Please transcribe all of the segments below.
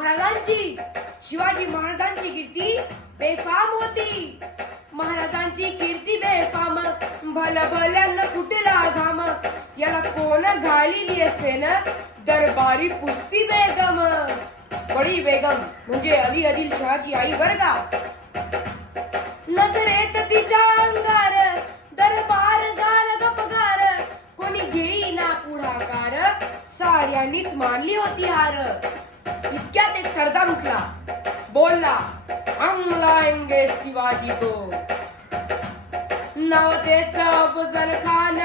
महाराजांची शिवाजी महाराजांची कीर्ती बेफाम होती. महाराजांची कीर्ती बेफाम, भल भल्यांना फुटला घाम. याला कोण घालिली असेन दरबारी पुस्ती बेगम. बडी बेगम म्हणजे अली आदिलशहाची आई बर का. नजरेत तिच्या अंगार दरबार झाला गपगार. कोणी घेईना पुढाकार, साऱ्यांनीच मानली होती हार. इतक्यात एक सरदार उठला, बोलला, हम लाएंगे शिवाजी को. नाव तेच अफजल खान.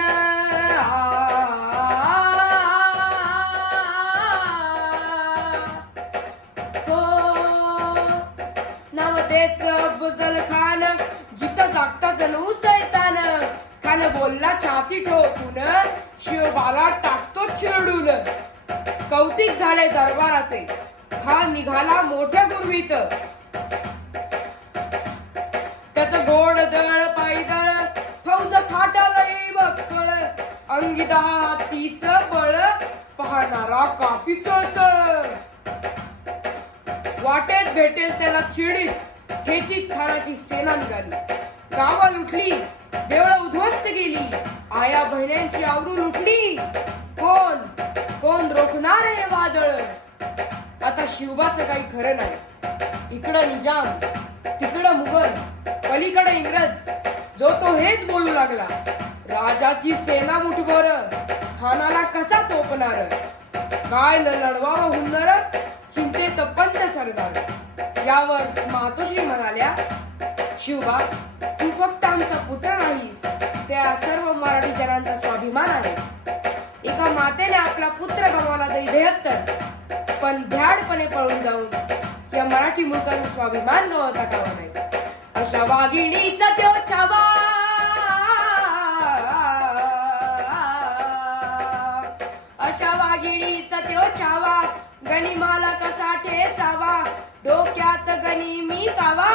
नाव तेच अफजल खान. जिथं जागता जणू सैतान. खान बोलला छाती ठोकून, शिवबाला टाकतो चिरडून. कौतिक झाले दरबाराचे, खान निघाला मोठ्या गुरवीत. त्याच गोड दळ पायदळ, फौज फाटलई बक्कळ. अंगी 10 हातीच बळ, पाहणारा कापीच. वाटेत भेटेल त्याला चिडीत, ठेचीत खानाची सेना निघाली. गावा लुटली, देवळं उद्ध्वस्त केली. आया बहिण्यांची आवरून उठली. कोण रोखणार हे वादळ. आता शिवबाचं काही खरं नाही. इकडं निजाम, तिकडं मुघल, पलीकडे इंग्रज. जो तो हेच बोलू लागला. राजाची सेना मुठभर, खानाला कसा तोपणार. काय लढवावं हुन्नर, चिंतेत पंत सरदार. यावर मातोश्री म्हणाल्या, शिवबा तू फक्त आमचा पुत्र नाहीस, त्या सर्व मराठी जनांचा स्वाभिमान आहेस. एका मातेने आपला पुत्र गमावला तरी 72, पण भ्याडपणे पळून जाऊन या मराठी मुलकाचा स्वाभिमान गमावता कामा नाही. अशा वाघिणीचा त्यो छावा, अशा वाघिणीचा त्यो छावा. गनिमाला कसा ठेचावा, डोक्यात गनिमी कावा.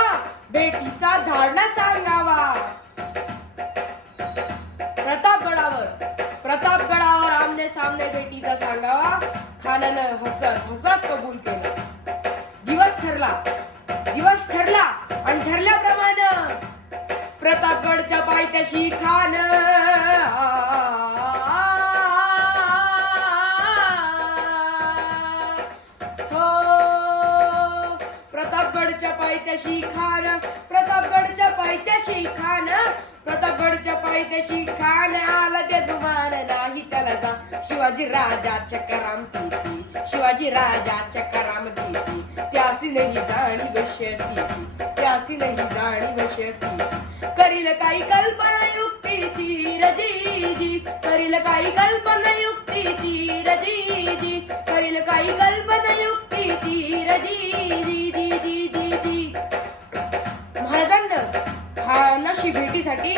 बेटीचा धाडला सांगावा. प्रतापगडावर आमने सामने बेटीचा सांगावा. खानानं हसत कबूल केलं. दिवस ठरला आणि ठरल्याप्रमाणे प्रतापगडच्या पायथ्याशी खान. प्रतापगडच्या पायथ्याशी खान, प्रतापगडच्या पायथ्याशी खान, प्रतापगडच्या पायथ्याशी खान. आला बेगुमान नाही त्याला जा. शिवाजी राजाच्या करामतीची, शिवाजी राजाच्या करामतीची. त्यासी नाही जाणीव शेतीची, त्यासी नाही जाणीव शेतीची. करील काही कल्पना युक्तीची रजीजी, करील काही कल्पना युक्तीची रजीजी, करील काही कल्पना युक्तीची रजीजी. महाराजांना खानाशी भेटीसाठी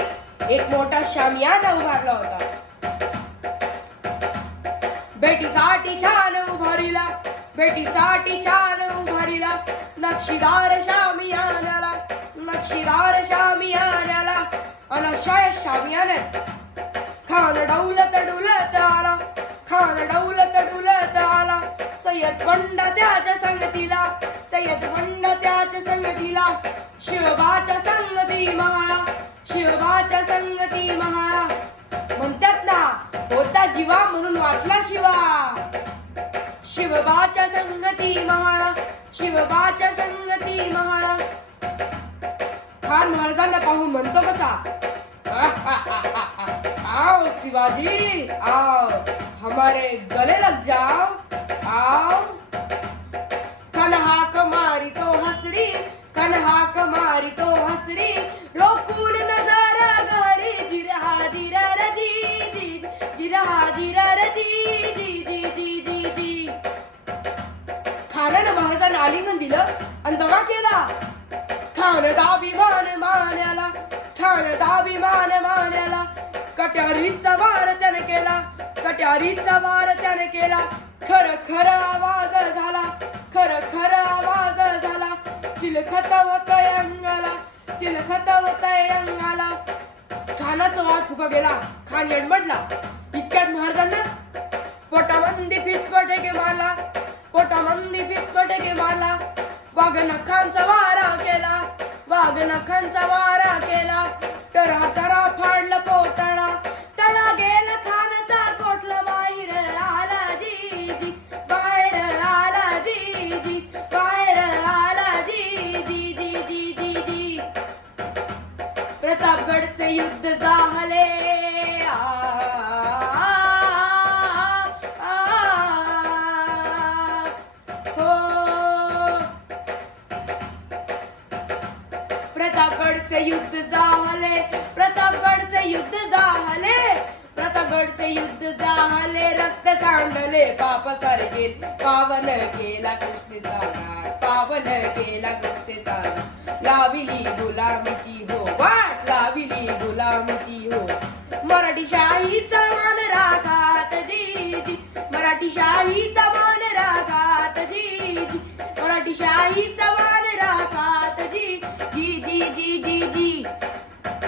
एक मोठा शामियाना उभारला होता. भेटीसाठी छान उभारिला, भेटीसाठी छान उभारिला. नक्षीदार शामियानाला, नक्षीदार शामियानाला. अनशाय शामियानात खान डौलत डुलत आला, खान डौलत डुलत आला. सय्यद बंड त्याच्या संगतीला, सय्यद बंड त्याच्या संगतीला. शिवबाच्या संगती महाळा, शिवबाच्या संगती महाळा. म्हणतात ना, होता जीवा म्हणून वाचला शिवा. शिवबाच्या संगती महाळा, शिवबाच्या संगती महाळा. खान महाराजांना पाहून म्हणतो कसा, आओ शिवाजी आओ, हमारे गले लग जाओ आओ. खान हाक मारी तो हसरी, खान हाक मारी तो हसरी. रोकून नजारा घरी, जिरहा जिरा रजी जी, जिरहा जिरा रजी जी जी जी जी जी. खानानं महाराजांना आलिंगन दिलं आणि दगा केला. खान दाभिमान मान्याला, खान दाभिमान मान्याला. कट्यारीचा वार त्याने केला, कट्यारीचा वार त्याने केला. खर खर आवाज झाला, खर खर आवाज झाला. चिलखत होतय अंगाला, चिलखत होतय अंगाला. खानाचा वार फुका गेला. खान येडमडला. इतक्यात महाराजांना पोटामंदी फिसफटके मारला, पोटामंदी फिसफटके मारला. वाघ नखांचा वारा केला, वाघ नखांचा वारा केला, टरा टरा फाडला पोटाळा, तळा गेला खानाचा कोटला, बाहेर आला जीजी, बाहेर आला जीजी, बाहेर आला जीजी, जी जी जी जी. प्रतापगडचे युद्ध झाले, प्रतापगडचे युद्ध झाले, प्रतापगडचे युद्ध झाले, प्रतापगडचे युद्ध झाले, रक्त सांडले पाप सारखे, पावन केला कृष्णेचा घाट, पावन केला कृष्णेचा घाट, लाविली गुलामीची हो वाट, लाविली गुलामीची हो. मराठी शाहीचा मान राखात जीजी, मराठी शाहीचा मान राखात जीजी, मराठी शाहीचा मान राखात जी जी जी जी